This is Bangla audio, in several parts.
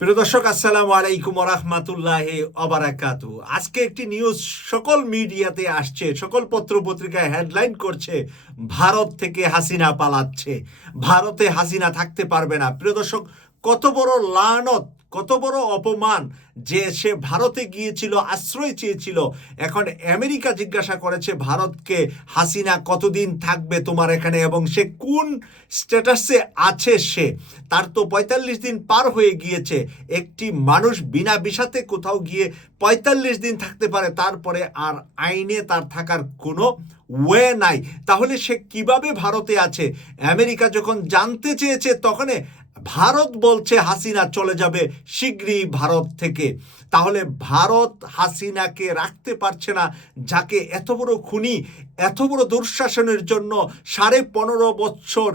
প্রিয় দর্শক, আসসালামু আলাইকুম রহমাতুল্লাহ অবারাকাতু আজকে একটি নিউজ সকল মিডিয়াতে আসছে, সকল পত্র পত্রিকায় হেডলাইন করছে, ভারত থেকে হাসিনা পালাচ্ছে। ভারতে হাসিনা থাকতে পারবে না। প্রিয় দর্শক, কত বড় লানত কত বড় অপমান যে সে ভারতে গিয়েছিল, আশ্রয় চেয়েছিল। এখন আমেরিকা জিজ্ঞাসা করেছে, ভারতকে হাসিনা কতদিন থাকবে তোমার এখানে এবং সে কোন স্ট্যাটাসে আছে সে? তার তো পঁয়তাল্লিশ দিন পার হয়ে গিয়েছে। একটি মানুষ বিনা বিষাতে কোথাও গিয়ে পঁয়তাল্লিশ দিন থাকতে পারে, তারপরে আর আইনে তার থাকার কোনো ওয়ে নাই। তাহলে সে কীভাবে ভারতে আছে? আমেরিকা যখন জানতে চেয়েছে, তখন ভারত বলছে হাসিনা চলে যাবে শীঘ্রই ভারত থেকে। তাহলে ভারত হাসিনাকে রাখতে পারছে না, যাকে এত বড় খুনি, এত বড় দুঃশাসনের জন্য সাড়ে পনেরো বছর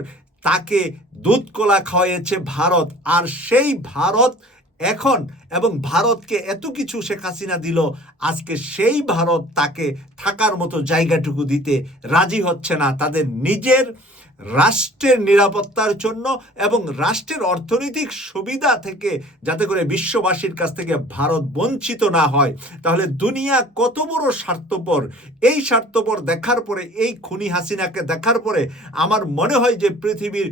তাকে দুধ কলা খাওয়াইছে ভারত। আর সেই ভারত এখন এবং ভারতকে এত কিছু শেখ হাসিনা দিল, আজকে সেই ভারত তাকে থাকার মতো জায়গাটুকু দিতে রাজি হচ্ছে না। তাদের নিজের রাষ্ট্রের নিরাপত্তার জন্য এবং রাষ্ট্রের অর্থনৈতিক সুবিধা থেকে যাতে করে বিশ্ববাসীর কাছ থেকে ভারত বঞ্চিত না হয়। তাহলে দুনিয়া কত বড় স্বার্থপর। এই স্বার্থপর দেখার পরে, এই খুনি হাসিনাকে দেখার পরে আমার মনে হয় যে পৃথিবীর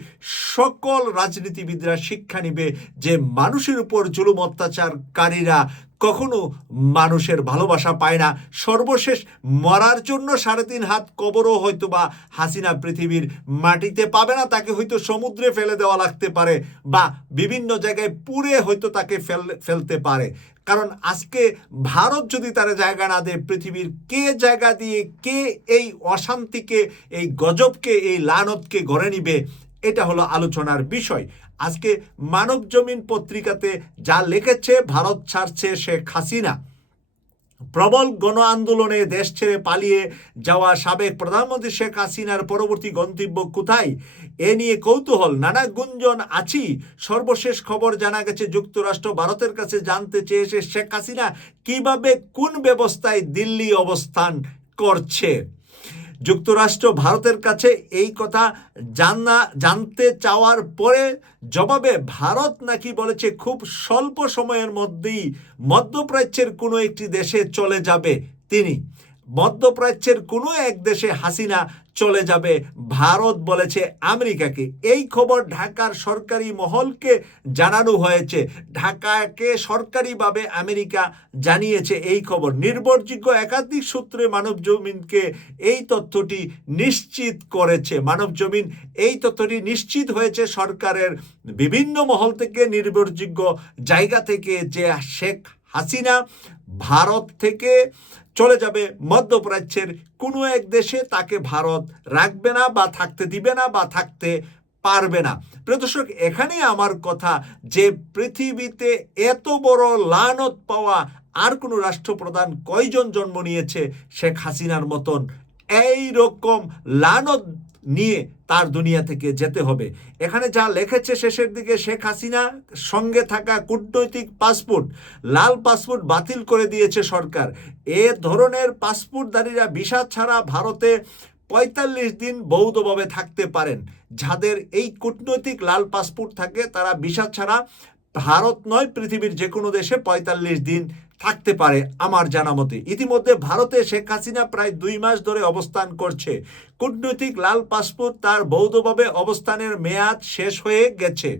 সকল রাজনীতিবিদরা শিক্ষা নিবে যে মানুষের উপর জুলুম অত্যাচারকারীরা কখনো মানুষের ভালোবাসা পায় না। সর্বশেষ মরার জন্য সাড়ে তিন হাত কবরও হয়তো বা হাসিনা পৃথিবীর মাটিতে পাবে না, তাকে হয়তো সমুদ্রে ফেলে দেওয়া লাগতে পারে বা বিভিন্ন জায়গায় পুড়ে হয়তো তাকে ফেল, ফেলতে পারে। কারণ আজকে ভারত যদি তার জায়গা না দেয়, পৃথিবীর কে জায়গা দিয়ে কে এই অশান্তিকে, এই গজবকে, এই লানতকে গড়ে নিবে এটা হলো আলোচনার বিষয়। আজকে মানব জমিন পত্রিকাতে যা লিখেছে, ভারত ছাড়ছে শেখ হাসিনা। প্রবল গণ আন্দোলনে দেশ ছেড়ে পালিয়ে যাওয়া সাবেক প্রধানমন্ত্রী শেখ হাসিনার পরবর্তী গন্তব্য কোথায়? এ নিয়ে কৌতূহল, নানা গুঞ্জন আছি। সর্বশেষ খবর জানা গেছে, যুক্তরাষ্ট্র ভারতের কাছে জানতে চেয়েছে শেখ হাসিনা কীভাবে কোন ব্যবস্থায় দিল্লি অবস্থান করছে। যুক্তরাষ্ট্র ভারতের কাছে এই কথা জানা জানতে চাওয়ার পরে জবাবে ভারত নাকি বলেছে খুব স্বল্প সময়ের মধ্যেই মধ্যপ্রাচ্যের কোনো একটি দেশে চলে যাবে তিনি। মধ্যপ্রাচ্যের কোনো এক দেশে হাসিনা চলে যাবে। ভারত বলেছে আমেরিকাকে। এই খবর ঢাকার সরকারি মহলকে জানানো হয়েছে। ঢাকাকে সরকারিভাবে আমেরিকা জানিয়েছে এই খবর। নির্ভরযোগ্য একাধিক সূত্রে মানব জমিনকে এই তথ্যটি নিশ্চিত করেছে। মানব জমিন এই তথ্যটি নিশ্চিত হয়েছে সরকারের বিভিন্ন মহল থেকে, নির্ভরযোগ্য জায়গা থেকে যে শেখ হাসিনা ভারত থেকে চলে যাবে মধ্যপ্রাচ্যের কোনো এক দেশে তাকে ভারত রাখবে না বা থাকতে দিবে না বা থাকতে পারবে না। প্রিয় দর্শক এখানে আমার কথা যে পৃথিবীতে এত বড় লানত পাওয়া আর কোনো রাষ্ট্রপ্রধান কয়জন জন্ম নিয়েছে শেখ হাসিনার মতন এই রকম লানত নিয়ে তার দুনিয়া থেকে যেতে হবে। এখানে যা লিখেছে শেষের দিকে, শেখ হাসিনা সঙ্গে থাকা কূটনৈতিক পাসপোর্ট, লাল পাসপোর্ট বাতিল করে দিয়েছে সরকার। এ ধরনের পাসপোর্টধারীরা ভিসা ছাড়া ভারতে পঁয়তাল্লিশ দিন বৌদ্ধভাবে থাকতে পারেন। যাদের এই কূটনৈতিক লাল পাসপোর্ট থাকে, তারা ভিসা ছাড়া ভারত নয়, পৃথিবীর যে কোনো দেশে পঁয়তাল্লিশ দিন থাকতে পারে আমার জানা মতে। ইতিমধ্যে ভারতে শেখ হাসিনা প্রায় দুই মাস ধরে অবস্থান করছে। কূটনৈতিক লাল পাসপোর্ট তার বৌদ্ধভাবে অবস্থানের মেয়াদ শেষ হয়ে গেছে।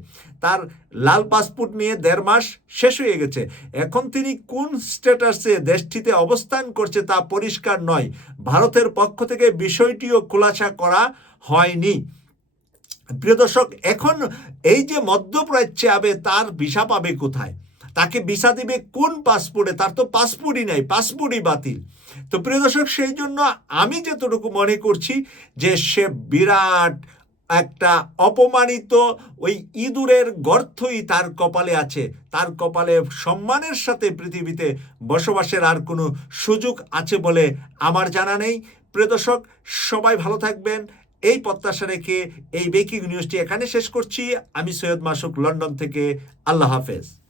তার লাল পাসপোর্ট নিয়ে দেড় মাস শেষ হয়ে গেছে। এখন তিনি কোন স্ট্যাটাসে দেশটিতে অবস্থান করছে তা পরিষ্কার নয়। ভারতের পক্ষ থেকে বিষয়টিও খোলাসা করা হয়নি। প্রিয় দর্শক, এখন এই যে মধ্যপ্রাচ্যে আবে, তার ভিসা পাবে কোথায়? তাকে ভিসা দিবে কোন পাসপোর্টে? তার তো পাসপোর্টই নাই, পাসপোর্টই বাতিল। তো প্রিয় দর্শক, সেই জন্য আমি যতটুকু মনে করছি যে সে বিরাট একটা অপমানিত ওই ইঁদুরের গর্থই তার কপালে আছে। তার কপালে সম্মানের সাথে পৃথিবীতে বসবাসের আর কোনো সুযোগ আছে বলে আমার জানা নেই। প্রিয় দর্শক, সবাই ভালো থাকবেন। এই প্রত্যাশা রেখে এই বেকিং নিউজটি এখানে শেষ করছি। আমি সৈয়দ মাসুক, লন্ডন থেকে। আল্লাহ হাফেজ।